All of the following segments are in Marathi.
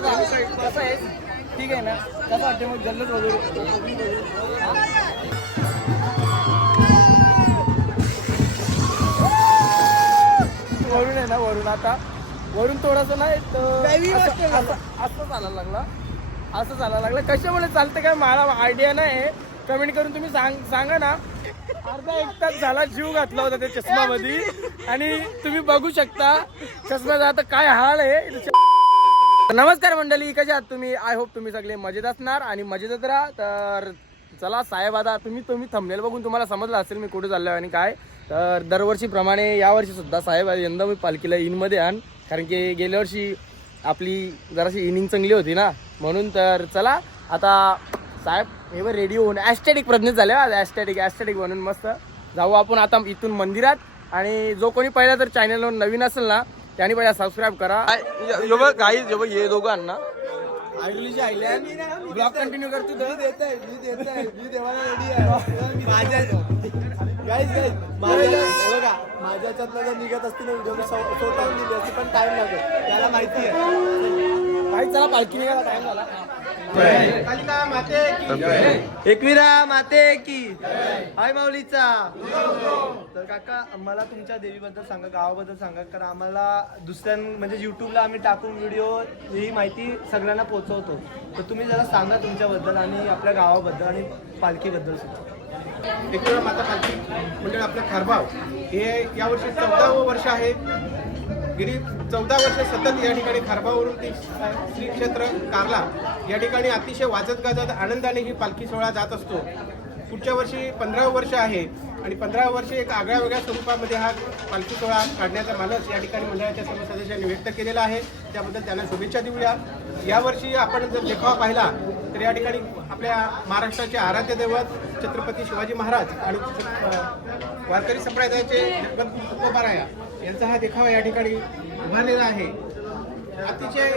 कसं आहे? ठीक आहे ना? कसं वाटते मग जल्लोष वगैरे? वरून आहे ना वरून आता वरून थोडंसं नाही तर असं- चालायला लागला. असं चालायला लागलं. कशामुळे चालतं काय मला आयडिया नाही कमेंट करून तुम्ही सांग सांगा ना. अर्धा एक तास झाला जीव घातला होता त्या चष्मामध्ये. आणि तुम्ही बघू शकता. चष्म्याचा आता काय हाल आहे. नमस्कार मंडळी कशा आहात तुम्ही? आय होप तुम्ही सगळे मजेत असणार आणि मजेतच राहा. तर चला साहेब आता तुम्ही तुम्ही थंबनेल बघून तुम्हाला समजलं असेल मी कुठे चाललो आणि काय. तर दरवर्षीप्रमाणे यावर्षी सुद्धा साहेब यंदा मी पालखीला इनमध्ये आण. कारण की गेल्या वर्षी आपली जराशी इनिंग चांगली होती ना. म्हणून तर चला आता साहेब हे बघ रेडी होऊन ॲस्टॅटिक प्रज्ञित झाले ॲस्टॅटिक ॲस्टॅटिक म्हणून मस्त जाऊ आपण आता इथून मंदिरात. आणि जो कोणी पहिला तर चॅनलवर नवीन असेल ना त्यांनी पहिला सबस्क्राईब करा. यो बघ काही यो बघ हे दोघं अण्णा आयडोलीची आयलँड ब्लॉग कंटिन्यू करतो तर. माझ्या गाईज गाईज माझ्या हे बघा माझ्या याच्यातनं जर निघत असतील ना व्हिडिओ मी स्व- स्वतःहून दिली असती पण टाइम लागेल. त्याला माहिती आहे. काही चला पालखी निघाला टाइम झाला. एकविरा माते की हाय माऊलीचा. तर काका मला तुमच्या देवीबद्दल सांगा गावाबद्दल सांगा कारण आम्हाला दुसऱ्यां म्हणजे युट्यूबला आम्ही टाकून व्हिडिओ ही माहिती सगळ्यांना पोहोचवतो. तर तुम्ही जरा सांगा तुमच्याबद्दल आणि आपल्या गावाबद्दल आणि पालखीबद्दल सुद्धा. एकविरा माता पालखी म्हणजे आपलं खारभाव. हे यावर्षी चौदावं वर्ष आहे. गेली चौदा वर्ष सतत या ठिकाणी खारबावरून ती श्री क्षेत्र कारला. या ठिकाणी अतिशय वाजत गाजत आनंदाने ही पालखी सोहळा जात असतो. पुढच्या वर्षी पंधरा वर्ष आहे आणि पंधरा वर्ष एक आगळ्या वेगळ्या स्वरूपामध्ये हा पालखी सोहळा काढण्याचा मानस या ठिकाणी मंडळाच्या सर्व सदस्यांनी व्यक्त केलेला आहे. त्याबद्दल त्यांना शुभेच्छा देऊया. यावर्षी आपण जर देखावा पाहिला तर या ठिकाणी आपल्या महाराष्ट्राचे आराध्य दैवत छत्रपती शिवाजी महाराज आणि वारकरी संप्रदायाचे जगत तुकोबाराया यांचा हा देखावा या ठिकाणी उभारलेला आहे. अतिशय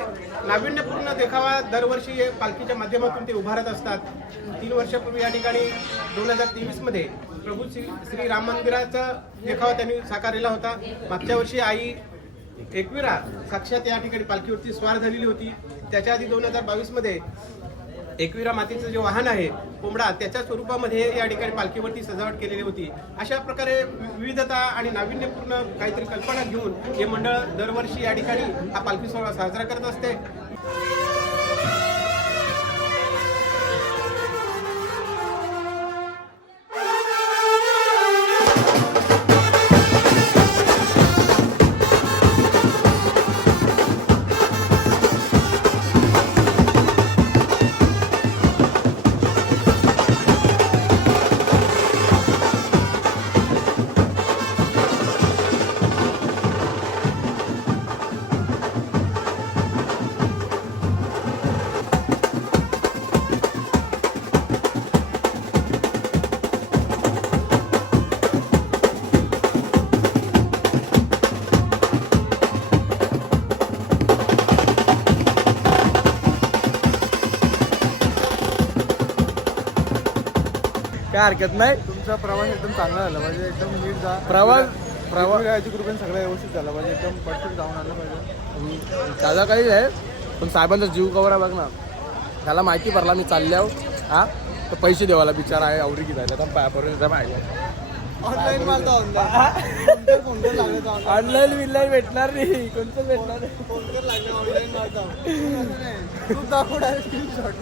नाविन्यपूर्ण देखावा दरवर्षी हे पालखीच्या माध्यमातून ते उभारत असतात. तीन वर्षापूर्वी या ठिकाणी दोन हजार तेवीसमध्ये प्रभू श्री श्री राम मंदिराचा देखावा त्यांनी साकारलेला होता. मागच्या वर्षी आई एकविरा साक्षात या ठिकाणी पालखीवरती स्वार झालेली होती. त्याच्या आधी दोन हजार बावीसमध्ये एकविरा मातीचं जे वाहन आहे कोंबडा त्याच्या स्वरूपामध्ये या ठिकाणी पालखीवरती सजावट केलेली होती. अशा प्रकारे विविधता आणि नाविन्यपूर्ण काहीतरी कल्पना घेऊन हे मंडळ दरवर्षी या ठिकाणी हा पालखी सोहळा साजरा करत असते. काय हरकत नाही. तुमचा प्रवास एकदम चांगला झाला पाहिजे. एकदम नीट जा. प्रवास प्रवास याची कृपया सगळं व्यवस्थित झालं पाहिजे. एकदम पटकन जाऊन आलं पाहिजे. दादा काही आहे पण साहेबांचा जीव कवरा बघ ना. त्याला माहिती पडला मी चालल्यावर. हा? तर पैसे देवाला बिचारा आहे आवडी की जायला पायापर्यंत माहिती ऑनलाईन मारता ऑनलाईन ऑनलाईन बिनलाईन भेटणार नाही. कोणतं भेटणार नाही? लागले ऑनलाईन मारता तू? दाखव डायरेक्ट स्क्रीनशॉट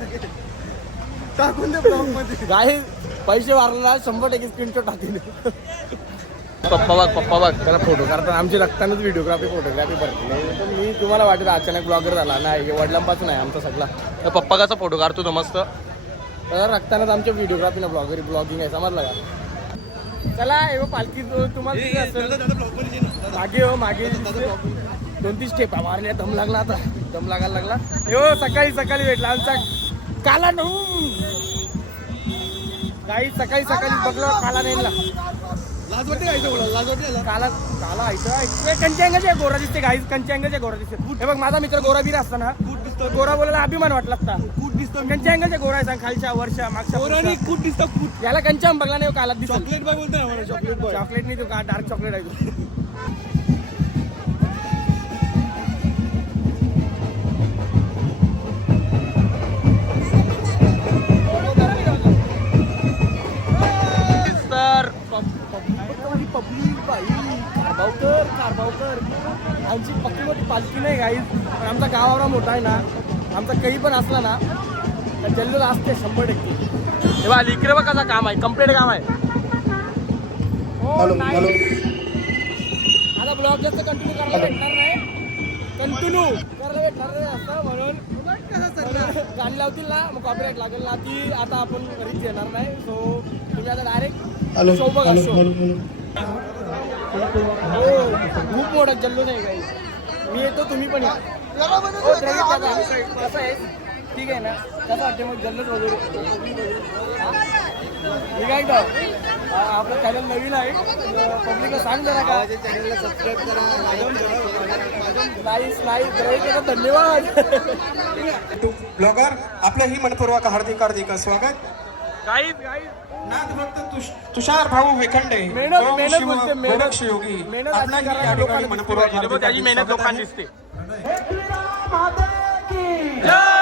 टाकून दे ब्लॉगमध्ये काही पैसे वारला शंभर टक्के स्क्रीनशॉट टाकतील पप्पा बघ पप्पा बघ त्याला फोटो काढताना आमची रक्तानच व्हिडिओग्राफी फोटोग्राफी पण मी तुम्हाला वाटेल अचानक ब्लॉगर झाला. नाही हे वडिलांपासून आहे आमचा सगळा. तर पप्पा कसा फोटो काढतो तो मस्त? तर रक्तानच आमच्या व्हिडिओग्राफीला ब्लॉगर ब्लॉगिंग आहे समजलं का? चला हे पालखी तुम्हाला. मागे हो मागे. दोन तीन स्टेप मारण्या दम लागला आता. दम लागायला लागला. हो सकाळी सकाळी भेटला आमचा काला नऊ काही सकाळी सकाळी बघलं काला नेला. लाज वाटते काय बोला लाज वाटते काला काला इथं कंच्याऐंगाचे गोरा दिसते काही कंच्याऐंगाचे गोरा दिसते. हे बघ माझा मित्र गोरा बीर असताना गोरा बोलायला अभिमान वाटला असता. कूट दिसतो? कंच्याऐंगाचे गोरा आहे सांग खालच्या वर्षा मागच्या पुढच्या. कूट दिसतो? कूट याला कंच्याम बघला नाही काला दिसत. चॉकलेट बॉय बोलतो ना मला चॉकलेट चॉकलेट नाही तो का डार्क चॉकलेट आहे काहीच पण आमचा गावावरा मोठा आहे ना आमचा काही पण असला ना तर जल्लोष असते शंभर टक्के. तेव्हा इकडे बघ कसं काम आहे कंप्लीट काम आहे. हो, नाही. आता ब्लॉग जास्त कंटिन्यू करायला भेटणार नाही. कंटिन्यू करायला भेटणार नाही असं म्हणून गाणी लावतील ना मग कॉपीराईट लागेल ना ती आता आपण घरीच येणार नाही. सो तुम्ही आता डायरेक्ट शो बघा शो खूप मोठा जल्लोष आहे काही मी येतो तुम्ही पण या. हो, कसं आहे. ठीक आहे ना? कसं वाटते मग जल्लोष वगैरे? हा? मी काय म्हणतो, आ- आपलं चॅनल नवीन आहे. पब्लिकला सांग जरा का? चॅनलला सबस्क्राईब करा. नाईस नाईस धन्यवाद. ब्लॉगर आपलं ही मनपूर्वक हार्दिक हार्दिक स्वागत. गाईज गाईज नाथभक्त तुषार भाऊ वेखंडे मेहनत- मेहनत शिव बोलते, मेहनत. गोरक्ष योगी मेहनत आपलं अशी ही करा या ठिकाणी लोकांना मनपूर्वक दिसते. त्याची मेहनत जय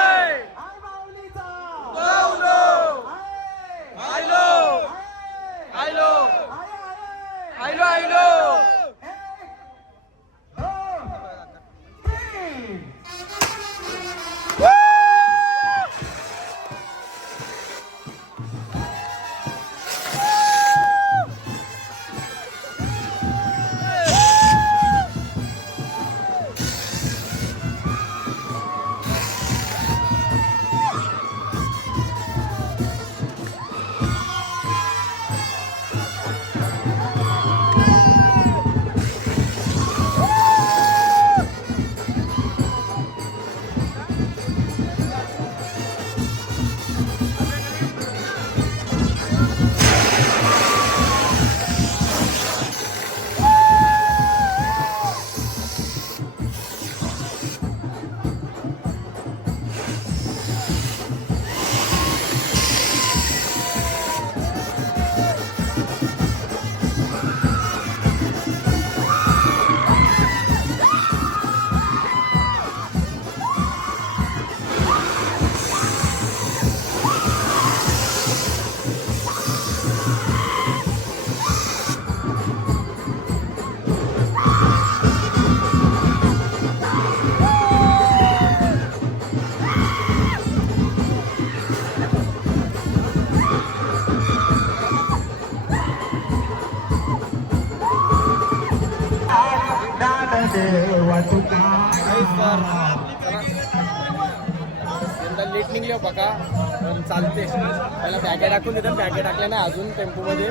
टाकून देतात बॅगे टाकल्या नाही अजून टेम्पोमध्ये.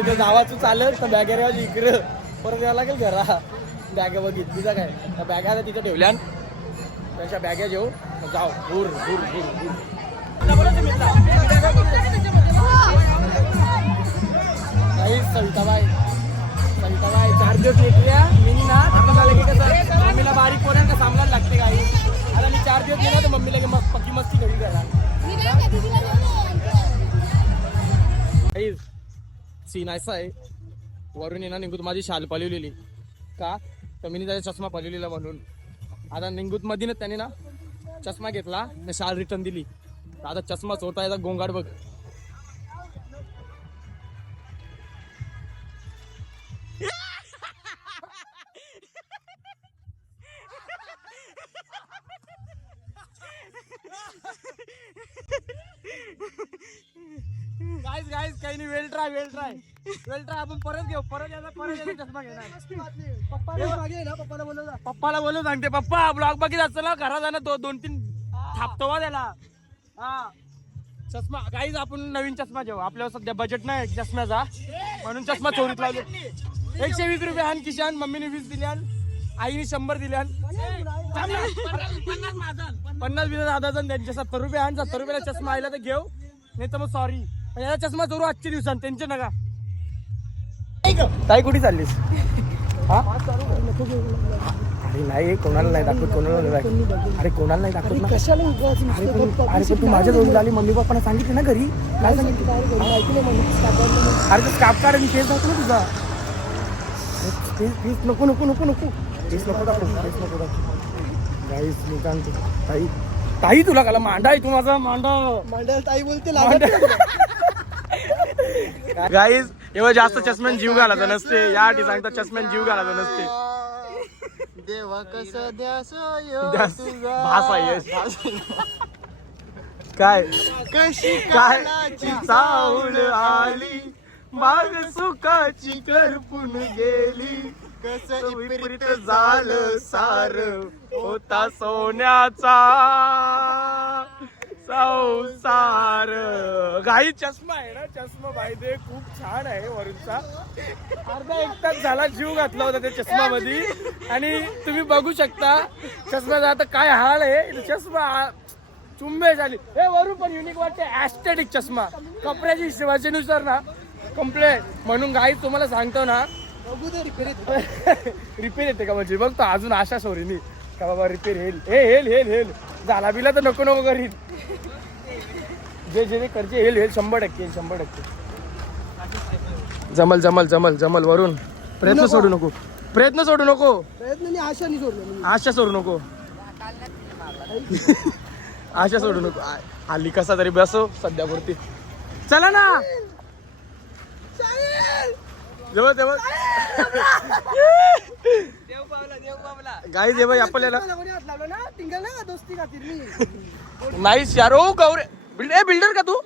इथे जावाचं चालत तर बॅगे रेवाज इकडं. परत यावं लागेल घरा. बॅगे बघित तिथं काय त्या बॅगा आता तिथं ठेवल्या. त्याच्या बॅगे घेऊ. जाऊ. भूर भूर भूर भूर काही सविताबाई. सविताबाई चार दिवस निघल्या मी ना तिथं झालं की कसं? मम्मीला बारीक पोऱ्यांना सामनायला लागते काही. आता मी चार दिवस गेला तर मम्मीला की मग पक्की मस्ती घरी गाईज सीन असा आहे. वरून येणार निंगूत माझी शाल पळवलेली. का? तर मी त्याचा चष्मा पळवलेला म्हणून. आता निंगूत मध्ये ना त्याने ना चष्मा घेतला आणि शाल रिटर्न दिली. आता चष्मा चोरता याचा गोंगाड बघ. गाईज गाईज काही नाही well try well try well try आपण परत घेऊ परत यायला परत यायला चष्मा घेणार पप्पाला बोलव पप्पाला बोलव सांगते पप्पा ब्लॉग बघित असतं ना घरात जाणं दो दोन तीन थापतो वा त्याला हा चष्मा गाईज आपण नवीन चष्मा घेऊ आपल्याला सध्या बजेट नाही चष्म्याचा म्हणून चष्मा चोरीत लावले एकशे वीस रुपये आण किशान मम्मीने वीस दिल्यान आईने शंभर दिल्यान पन्नास वीस हजार त्यांचे सत्तर रुपये आण सत्तर रुपयाला चष्मा आला तर घेऊ नाही तर मग सॉरी याला चष्मा चोरू आजच्या दिवसात त्यांचे नका. ताई कुठे चाललीस? हा? अरे नाही कोणाला नाही दाखवत कोणाला नाही दाखवत. अरे कोणाला नाही दाखवत ना. कशाला अरे पण अरे पण तू माझ्या जवळ आली मम्मी पप्पांना सांगितलं ना घरी? काय सांगितलं? अरे तो स्काप कार्ड मी केस दाखव ना तुझा प्लीज नको नको नको नको. प्लीज नको दाखव प्लीज नको दाखव. गाईस मी सांगतो ताई ताई तुला काला मांडा आहे तू माझा मांडा. मांडायला ताई बोलते गाईज एवढं जास्त चष्म्यान जीव घालायचा नसते. या ठी सांगता चष्म्यान जीव घालायचा नसते. देवा कसं द्यास. भासा यश. काय? कशी काय? चावल आली माग सुखाची करपून गेली. कसं विपरीत झालं सार. होता सोन्याचा. संसार. गाई चष्मा आहे ना चष्मा ते खूप छान आहे वरूनचा अर्धा एक तास झाला जीव घातला होता त्या चष्मा मध्ये आणि तुम्ही बघू शकता चष्म्याचा आता काय हाल आहे? चष्मा चुंबे झाली. हे वरून पण युनिक वाटते ऍस्टेटिक चष्मा. कपड्याची शिवाजीनुसार ना कम्प्लेट म्हणून गाई तुम्हाला सांगतो ना रिपेअर येते. का म्हणजे? बघ तो अजून आशा सोरीनी का बाबा रिपेअर हेल हे हेल हेल हेल. झाला बिला तर नको नको करीन. जे जे जे करते हेल हेल शंभर टक्के हेल, शंभर टक्के. जमल जमल जमल जमल. वरून प्रयत्न सोडू नको. प्रयत्न सोडू नको. प्रयत्न आशा नाही सोडलं आशा सोडू नको. आशा सोडू नको. हल्ली कसा तरी बसो सध्या पुरती. चला ना. जेव्हा तेव्हा. गाई जेव्हा आपल्याला नाहीस यार. ओ गौरे. बिल्डर ए बिल्डर का तू?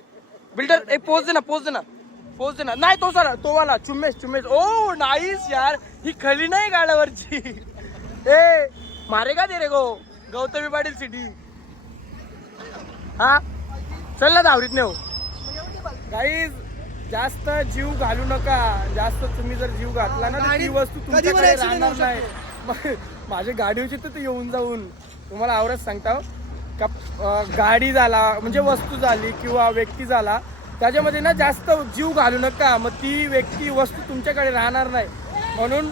बिल्डर ए पोच दे ना पोच दे ना पोच दे ना नाही तो सर तो वाला. चुम्मेश चुम्मेश ओ नाईस यार. ही खली नाही गाड्यावरची ए मारे का दे रे गो गौतमी पाटील सिटी. हा? चल ना धावरीत नेऊ. गाईज जास्त जीव घालू नका. जास्त तुम्ही जर जीव घातला ना तर ती वस्तू तुमच्याकडे राहणार नाही. माझ्या गाडीवरची तर ते येऊन जाऊन तुम्हाला आवडच सांगता हो. का गाडी झाला म्हणजे वस्तू झाली किंवा व्यक्ती झाला त्याच्यामध्ये ना जास्त जीव घालू नका. मग ती व्यक्ती वस्तू तुमच्याकडे राहणार नाही. म्हणून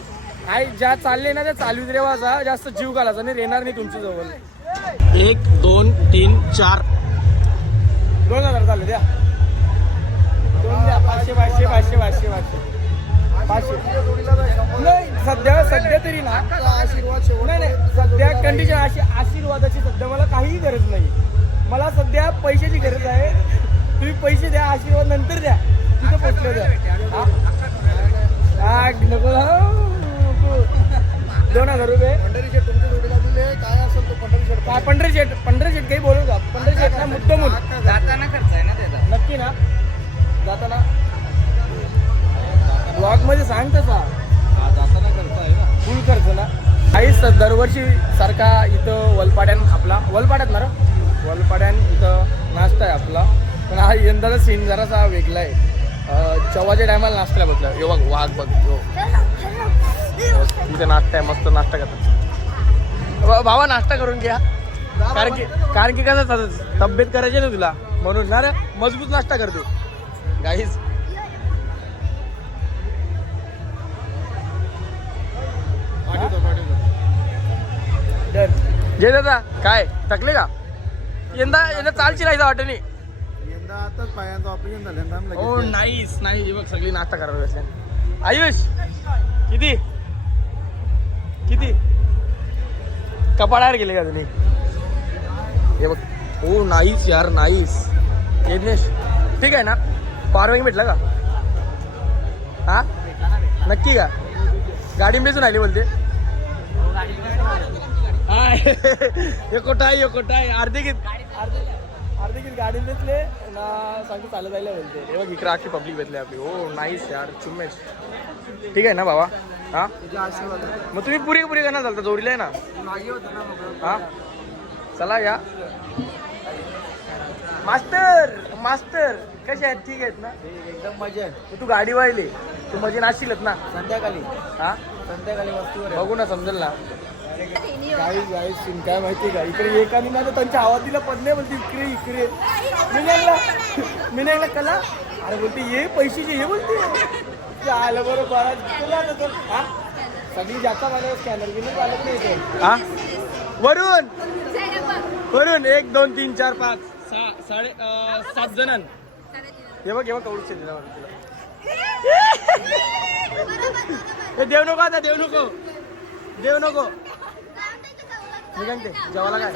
आई ज्या चालले ना त्या चालवीत रेवाचा जास्त जीव घालायचा नाही येणार नाही तुमच्या जवळ. एक दोन तीन चार. दोन हजार झाले द्या. पाचशे पाचशे पाचशे. पाचशे. नाही सध्या सध्या तरी ना. आशीर्वाद नाही नाही सध्या कंडिशन अशी आशीर्वादाची सध्या मला काहीही गरज नाही मला सध्या पैशाची गरज आहे. तुम्ही पैसे द्या आशीर्वाद नंतर द्या. तिथं पोचलं द्या. हा? नको. दोन हजार रुपये. काय पंढरी शेट पंढरी शेट काही बोलू का? पंढरी शेट ना मुद्दामून. जाताना खर्च आहे ना त्याचा. नक्की ना. जाताना. ब्लॉगमध्ये सांग तसा जाताना खर्च आहे ना. फुल खर्च ना काहीच दरवर्षी सारखा इथं वलपाड्यान आपला. वलपाड्यात ना वलपाड्यान इथं नाश्ता आहे आपला. पण हा यंदाचा सीन जरासा वेगळा आहे. चव्हाच्या टायमाला नाश्त्याला बघला हे बघ वाघ बघ यो. इथे नाश्ता आहे मस्त नाश्ता करतात. बा- भावा नाश्ता करून घ्या. कारण की कारण की कसं तब्येत करायची ना तुला. म्हणून ना रे मजबूत नाश्ता करतो. गाईज जे दादा काय थकले का? यंदा यंदा चालची राहायचं वाटत नाही यंदा आताच पायांचं ऑपरेशन झालं नाहीस नाही हे बघ सगळी नाश्ता करायला आयुष किती? किती? कपाडावर गेले का तुम्ही? हे बघ हो नाहीस यार नाहीस यज्ञेश ठीक आहे ना? पारवाई भेटला का? हा? नक्की का? गाडी बेसून आली बोलते. कोटा आहे अर्धे गीत. अर्धे गीत. गाडी भेटले ना सांगतो चालत जायला बोलते. हे बघ इकडे अख्खी पब्लिक भेटले आपली. हो नाहीस यार चुम्मेश ठीक आहे ना बाबा? हा? मग तुम्ही पुरी पुरी करणार चालता जोडीला आहे ना? हा? चला या. मास्टर मास्टर कसे आहेत? ठीक आहेत ना? एकदम मजा आहे. तू गाडी वाहिली तू मजे नाशीलच ना? संध्याकाळी. हा? संध्याकाळी वस्तूवर बघू ना समजेल ना? काही काही सीन काय माहिती का? इकडे एकाने ना त्यांच्या आवाजीला पडले बोलते इकडे इकडे. मी नाही मी कला अरे बोलते ये पैशाचे हे बोलते. ते आलं बरं बरा चला तर. हा? सगळी जाता माझ्या स्कॅनर बिनर चालत नाही हा? वरून वरून एक दोन तीन चार पाच सहा साडे सात जण हे बघ हे बघ कवडूच हे देव नको आता देव नको. देव नको. मी म्हणते जेवायला काय?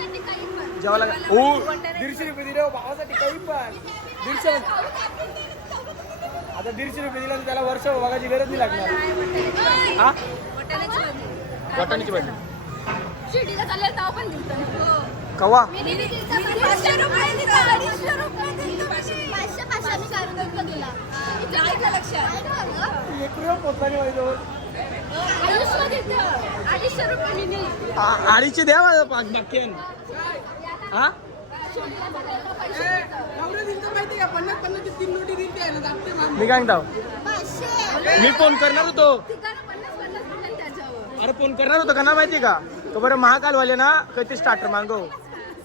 जेवायला काय? हो. दीडशे रुपये दिले हो भावासाठी काही पण. दीडशे आता दीडशे रुपये दिला त्याला वर्ष बघायची गरज नाही लागणार. हा? वाटाण्याची भाजी. दिलतं कवा? एक रुपया पोचला नाही. अडीचशे दिलतं अडीचशे रुपये मी नेली आ- आळीची द्या माझं पाच बाकी हा. मी काय म्हणतो? मी फोन करणार होतो. अरे फोन करणार होतो का ना माहिती का? तो बरं महाकाल वाले ना काही ते स्टार्टर मागव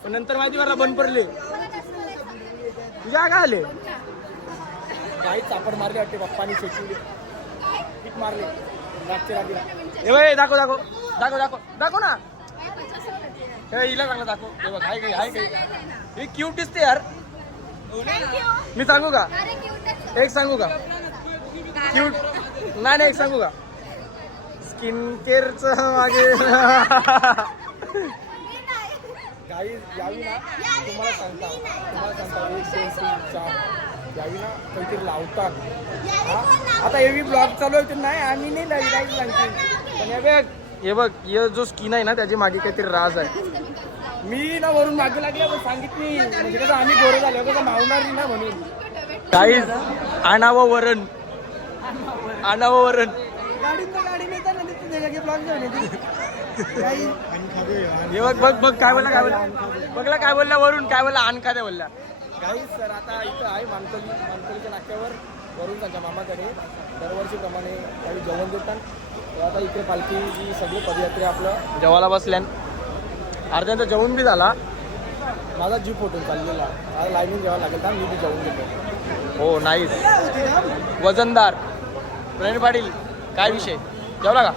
पण नंतर माहिती मला बंद पडले. तुझ्या काय आले? काही चापड मारली वाटते पप्पानी शेती मारले. हे दाखव दाखव. दाखव दाखव. दाखव ना. हिला चांगलं दाखव. हे बघ हाय काही हाय काही हे क्यूट दिसते यार. मी सांगू का. एक सांगू का? क्यूट नाही नाही एक सांगू का? स्किन केअरच मागे. गाई यावी ना? तुम्हाला सांगता. तुम्हाला सांगता. एक दोन तीन चार. यावी ना? काहीतरी लावतात. हा? आता एवी ब्लॉग चालू आहे तर नाही आम्ही नाही लावी नाही सांगते पण हे बघ. हे बघ हे जो स्किन आहे ना त्याची मागे काहीतरी राज आहे. मी ना वरून मागे लागले पण सांगितली. म्हणजे कसं आम्ही गोरं झालो कसं मावणार नाही ना म्हणून. काहीच आणावं वरण. आणावं वरण. गाडीत तर गाडी नेता ना तिथे जागी ब्लॉग हे बघ बघ बघ काय बोलला काय बोलला? बघला काय बोलला वरून काय बोलला? आण काय बोलला. काही सर आता इथं आहे मानकली मानकलीच्या नाक्यावर वरून त्यांच्या मामाकडे. दरवर्षीप्रमाणे काही जेवण देतात. तर आता इकडे पालखी जी सगळी पदयात्रे आपलं. जेवायला बसल्यान. अर्ध्यांचा जेवण बी झाला. माझा जीव फोटून चाललेला. मला लाईनिंग जेवायला लागेल तर मी बी जेवण देतो हो नाईस वजनदार. प्रणील पाटील काय विषय? जेवला का?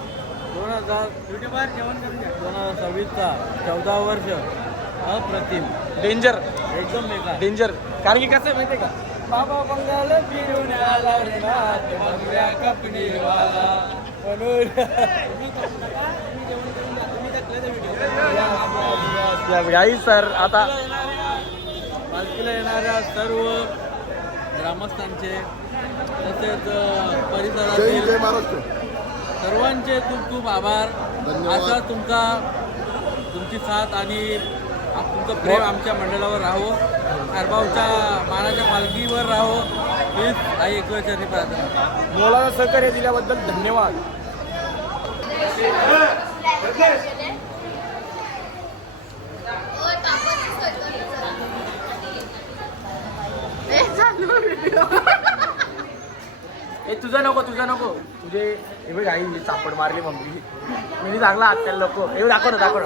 दोन हजार दोन हजार सव्वीसचा चौदा वर्ष. अप्रतिम. डेंजर एकदम बेकार. डेंजर कारण की कसं आहे माहितीये का? बाबा बंगाल फिरून आला रे नाथ बंगल्या कपडीवाला. म्हणून गाई सर आता पालखीला येणाऱ्या सर्व ग्रामस्थांचे तसेच परिसरातील सर्वांचे खूप खूप आभार. असा तुमचा तुमची साथ आणि तुमचं प्रेम आमच्या मंडळावर राहो. कारभावच्या मानाच्या पालखीवर राहो. हीच आई एकवेळची प्रार्थना मोलाला सहकार्य दिल्याबद्दल धन्यवाद. ए, तुझं नको तुझं नको. तुझे हे बघ आई चापड मारली मम्मी. मी चांगला हात त्याला नको. हे बघ, दाखव ना दाखव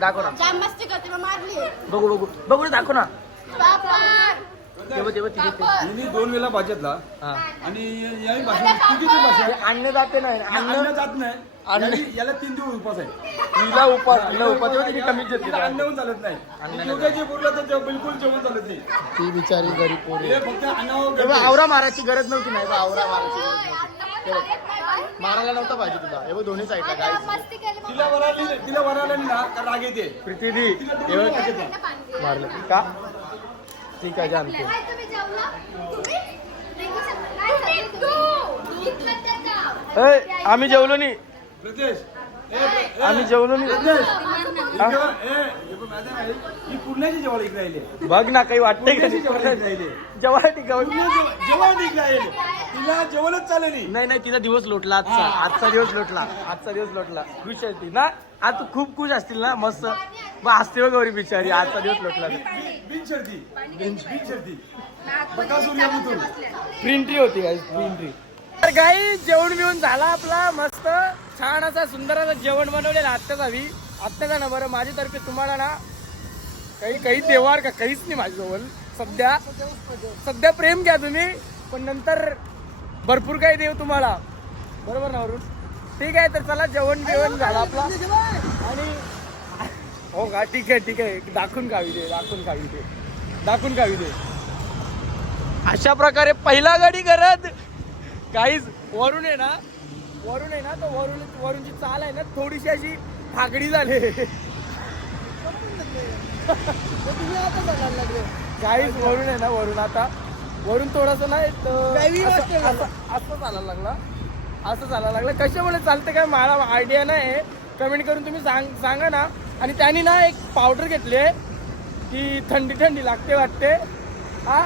दाखव ना. जाम मस्ती करते मग मारली. बघू बघू. बघू ना, दाखव ना. बापर. तेव्हा तेव्हा तिथे ते- बापर. मी दोन वेळा भाजतला हा. आणि याही भाषा चुकीची भाषा हे आणणं जाते नाही. अन्न अन्न जात नाही. अन्न- याला- तीन दिवस उपास आहे. तिला उपास तिला उपास तेव्हा तिने कमीच देते तिला अन्नहून चालत नाही. अन्न योग्य जे बोललं तर तेव्हा बिलकुल जेवण चालत नाही. ती बिचारी गरीब पोरी. हे फक्त अन्नावर आवरा मारायची गरज नव्हती नाही बा, आवरा मारायची गरज ओय, नव्हती. मारायला नव्हता पाहिजे तुला. हे बघ दोन्ही साईडला काय तिला वराली तिला वराला ना का राग येते. प्रीती दी हे बघ. मारलं. का ठीक आहे. ए, आम्ही जेवलो नाही प्रदेश आम्ही जेवलो नाही. जेवळ इकडे राहिली बघ ना काही वाटतंय का? जेवळ टिकावं राहिली तिला जेवणच चालेली नाही नाही तिचा दिवस लोटला आजचा. आजचा दिवस लोटला. आजचा दिवस लोटला. खुश आहे ती. ना आज तू खूप खुश असतील ना मस्त. बा हसते बघ गौरी बिचारी. आजचा दिवस लोटला. मुतून प्रिंट्री होती गाई प्रिंट्री. तर गाई जेवण बिवून झाला आपला मस्त. छान असा सुंदर असं जेवण बनवलेलं आत्ताच हवी आत्ताचा ना बरं माझ्यातर्फे तुम्हाला ना काही काही देवार का काहीच नाही माझ्याजवळ. सध्या सध्या प्रेम घ्या तुम्ही पण नंतर भरपूर काही देव तुम्हाला. बरोबर ना वरून ठीक आहे तर चला जेवण बिवण झालं आपला. आणि हो का? ठीक आहे ठीक आहे. दाखवून खावी दे दाखवून खावी दे दाखवून खावी दे अशा प्रकारे पहिला गाडी करत काहीच वरून आहे ना वरून आहे ना तर वरून वरूनची चाल आहे ना थोडीशी अशी फागडी झाली. काहीच वरून आहे ना वरून आता. वरून थोडस नाही असं- चालायला लागला. असं चालायला लागलं. कशामुळे चालतं काय मला आयडिया नाही कमेंट करून तुम्ही सांग सांगा ना. आणि त्यांनी ना एक पावडर घेतली आहे की थंडी थंडी लागते वाटते. हा?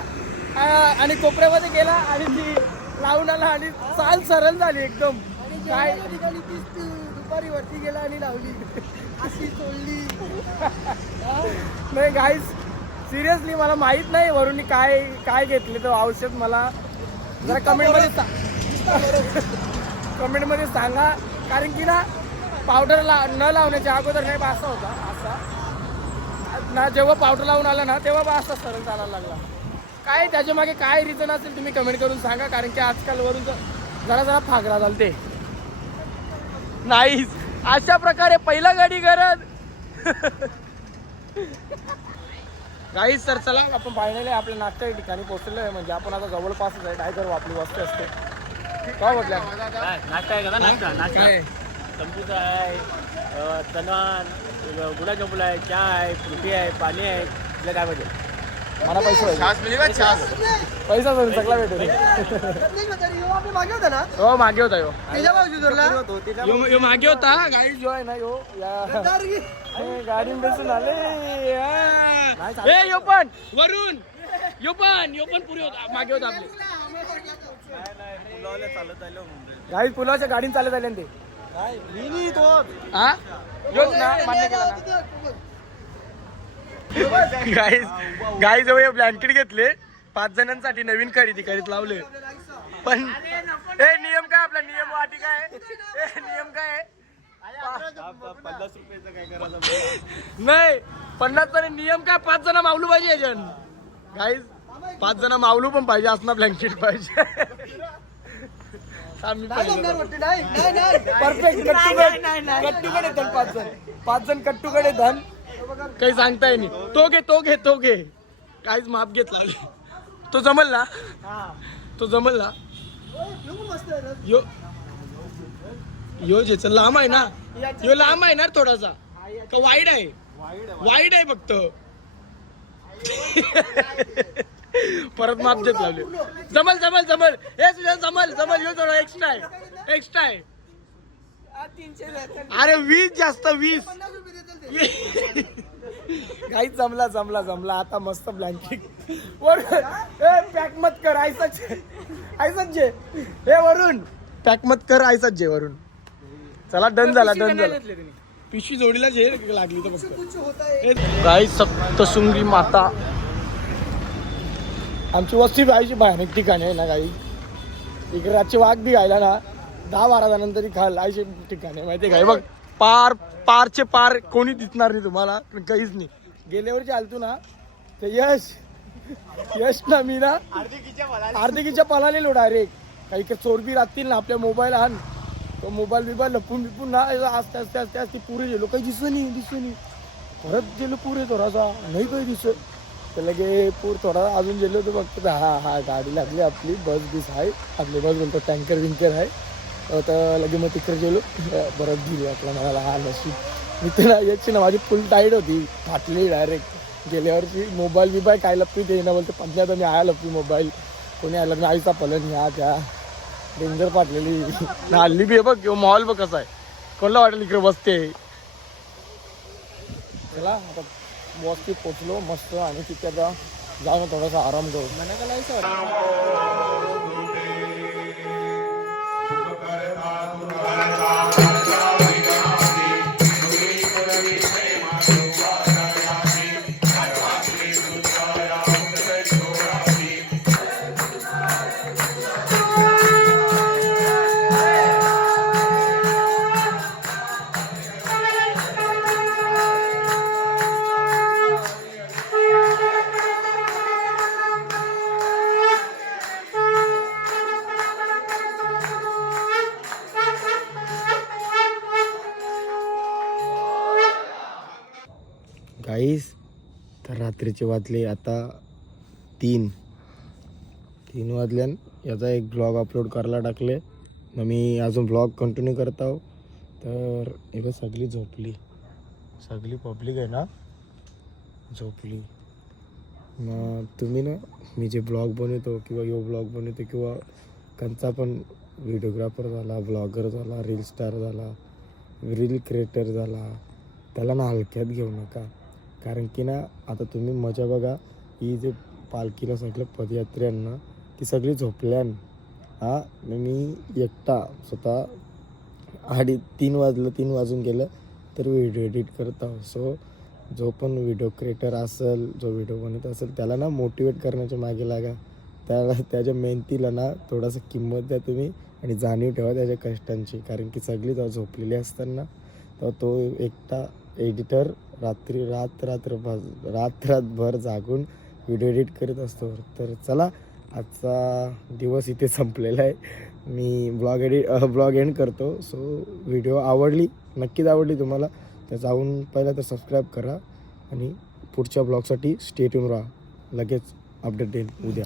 आणि कोपऱ्यामध्ये गेला आणि ती लावून आला आणि चाल सरळ झाली एकदम. काय? दुपारी वरती गेला आणि लावली अशी सोडली नाही गाईस सिरियसली मला माहीत नाही वरून काय काय घेतले तर औषध मला जरा कमेंटमध्ये कमेंटमध्ये सांगा. कारण की ना पावडर ला न लावण्याच्या अगोदर नाही बा असा होता असा. ना जेव्हा पावडर लावून आला ना तेव्हा बा असा सरळ चालायला लागला. काय त्याच्यामागे काय रिझन असेल तुम्ही कमेंट करून सांगा कारण की आजकाल वरून जरा जरा फागरा चालते. नाहीच. अशा प्रकारे पहिला गाडी करत काहीच तर चला आपण फायनली आपल्या नाश्त्याच्या ठिकाणी पोहोचलेलो आहे. म्हणजे आपण आता जवळपासच आहे. टायगर आपली वस्ती असते. काय म्हटलं नाश्ता आहे का? नाश्ता नाश्ता काय? समजूचा आहे गुलाबजामुन आहे चहा आहे फ्रुटी आहे पाणी आहे. तुला काय पाहिजे? मला पैसे पाहिजे. पैसा भरून सगळा भेटेल. हो मागे होता यो. यो- यो मागे होता. गाडी जो आहे ना यो या. हे, गाडीत बसून आले. हा. ए यो पण. वरून यो पण. यो पण पुढे होता. मागे होता आपले. गाडी पुलाच्या गाडीने चालत आले ना ते. हा योच ना मान्य केला ना. गाईज गाई जवळ ब्लँकेट घेतले. पाच जणांसाठी नवीन खरेदी करीत लावले. पण ए नियम काय आपला? नियम वाटी काय? ए नियम काय? आहे? नाही पन्नास जण नियम काय? पाच जण मावलू पाहिजे याच्यात. गाईज पाच जण मावलू पण पाहिजे असणार ब्लँकेट पाहिजे. परफेक्ट कट्टूकडे धन पाच जण. पाच जण कट्टूकडे धन. काही सांगता येईल तो घे तो घे तो घे. काहीच माप घेतला तो जमल ना तो जमल ना यो यो ज्याचं लांब आहे ना. यो लांब आहे ना थोडासा. का वाईड आहे? वाईड आहे फक्त. परत माप देत लावले. जमल जमल जमल. हे तुझ्या जमल जमल. यो थोडा एक्स्ट्रा आहे. एक्स्ट्रा आहे. अरे वीस जास्त वीस. काही जमला जमला जमला. आता मस्त ब्लँकेट वर ए पॅक मत कर आयसच आयसच जे हे वरून पॅक मत कर आयसच जे वरून चला डन झाला डन झाला. पिशवी जोडीला जे लागली तर फक्त. गाई सप्तशृंगी माता. आमची वस्ती पाहिजे भयानक ठिकाणी आहे ना काही इकडे रातची वाघ बी गायला ना दहा बारा जणांतरी खाल अशी ठिकाणी आहे, माहिती आहे काय बघ. पार पारचे पार कोणी दिसणार नाही तुम्हाला पण काहीच नाही. गेल्यावर आलतो ना तर यश यश ना मी ना आर्थिकीच्या पलालेलो डायरेक्ट काही काही चोरबी राहतील ना आपल्या मोबाईल आण. तो मोबाईल बिबाईल लपून बिपून ना आस्ते आस्ते आस्ते आस्ते पुरे गेलो. काही दिसू नाही दिसू नाही. परत गेलो पुरे थोडासा नाही काही दिसत. तर लगे पूर थोडा अजून गेलो तर बघतो हा हा गाडी लागली आपली बस बीस आहे. आपली बस म्हणतो टँकर विंकर आहे. तर लगे मग तिकडे गेलो. परत गेली आपला मला हा नशीब. मी तर ना याची ना माझी फुल टाईट होती. फाटली डायरेक्ट गेल्यावरची मोबाईल बिबाईल काय लपवी ते ना बोलते पंधरा तर मी आया लपवी मोबाईल कोणी आलं मी आईचा पलन ह्या त्या. डेंजर फाटलेली. ना हल्ली बी आहे बघ किंवा मॉल बघ कसा आहे. कोणाला वाटेल इकडे बसते? चला आता वस्ती पोचलो मस्त आणि तिथे आता जाऊन थोडासा आराम करू. गाईस तर रात्रीचे वाजले आता तीन. तीन वाजल्यान याचा एक ब्लॉग अपलोड करायला टाकले. मग मी अजून ब्लॉग कंटिन्यू करत आहो. तर हे सगळी झोपली. सगळी पब्लिक आहे ना? झोपली. मग तुम्ही ना मी जे ब्लॉग बनवतो किंवा यो ब्लॉग बनवतो किंवा कंचा पण व्हिडिओग्राफर झाला ब्लॉगर झाला रील स्टार झाला रील क्रिएटर झाला त्याला ना हलक्यात घेऊ नका. कारण की ना आता तुम्ही मजा बघा ही जे पालखीला सगळं पदयात्र्यांना ती सगळी झोपल्यान हा मी एकटा स्वतः अडी तीन वाजलं तीन वाजून गेलं तर व्हिडिओ एडिट करत आहो. सो जो पण व्हिडिओ क्रिएटर असेल जो व्हिडिओ बनवत असेल त्याला ना मोटिवेट करण्याच्या मागे लागा. त्याला त्याच्या मेहनतीला ना थोडासा किंमत द्या तुम्ही आणि जाणीव ठेवा त्याच्या कष्टांची. कारण की सगळी जेव्हा झोपलेली असताना तेव्हा तो एकटा एडिटर रात्री रात रात्र रात रातभर जागून व्हिडिओ एडिट करत असतो. तर चला आजचा दिवस इथे संपलेला आहे. मी ब्लॉग एडिट ब्लॉग एंड करतो. सो व्हिडिओ आवडली नक्कीच आवडली तुम्हाला तर जाऊन पहिला तर सबस्क्राईब करा आणि पुढच्या ब्लॉगसाठी स्टेट येऊन राहा. लगेच अपडेट देईन उद्या.